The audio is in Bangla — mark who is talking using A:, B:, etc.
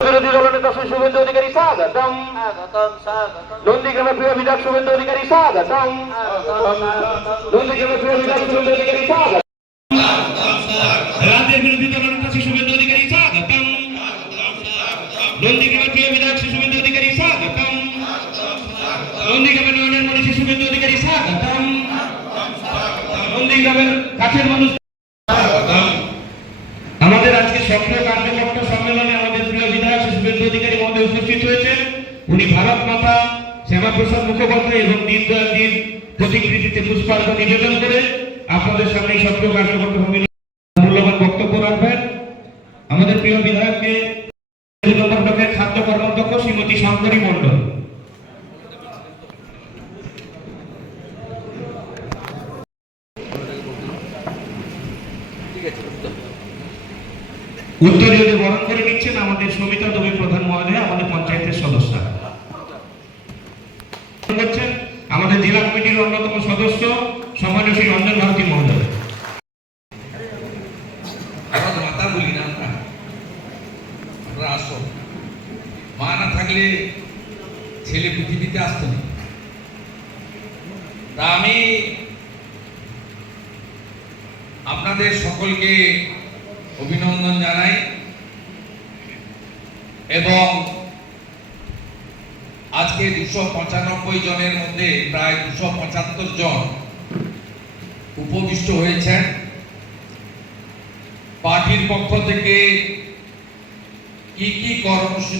A: বিরোধী দলনেতা শ্রী শুভেন্দু অধিকারী স্বাগতম। নন্দীগ্রামের প্রিয় বিধায়ক শুভেন্দু অধিকারী স্বাগতম। নন্দীগ্রামের প্রিয় বিধায়ক শুভেন্দু অধিকারী স্বাগতম।
B: রাজ্যের বিরোধী দলনেতা শ্রী শুভেন্দু অধিকারী স্বাগতম। নন্দীগ্রামের প্রিয় বিধায়ক শ্রী শুভেন্দু অধিকারী স্বাগতম। নন্দীগ্রামের নয়নের মণি শ্রী শুভেন্দু অধিকারী স্বাগতম। নন্দীগ্রামের কাছের মানুষ আমাদের আজকে সক্রিয় প্রিয় শুভেন্দু অধিকারী মহোদয় উপস্থিত হয়েছেন। উনি ভারত মাতা, শ্যামাপ্রসাদ মুখোপাধ্যায় এবং দীনদয়ালজির প্রতিকৃতিতে পুষ্পার্ঘ নিবেদন করে আপনাদের সামনে এই সক্রিয় কার্যকর্তা মূল্যবান বক্তব্য রাখবেন। আমাদের প্রিয় বিধায়ককে ব্লকের খাদ্য কর্মাধ্যক্ষ শ্রীমতী শঙ্করী মণ্ডল। উত্তরীয় বরণ করে নিচ্ছেন আমাদের সমিতা দবে প্রধান মহোদয় আমাদের পঞ্চায়েতের সদস্য করছেন, আমাদের জেলা কমিটির অন্যতম সদস্য, সম্মানীয় শ্রী রঞ্জন ভারতী মহোদয়।
C: মা না থাকলে ছেলে পৃথিবীতে আসতো না। আমি আপনাদের সকলকে অভিনন্দন জানাই এবং আজকে দুশো পঁচানব্বই জনের মধ্যে প্রায় দুশো পঁচাত্তর জন উপবিষ্ট হয়েছেন। পার্টির পক্ষ থেকে কি কি কর্মসূচি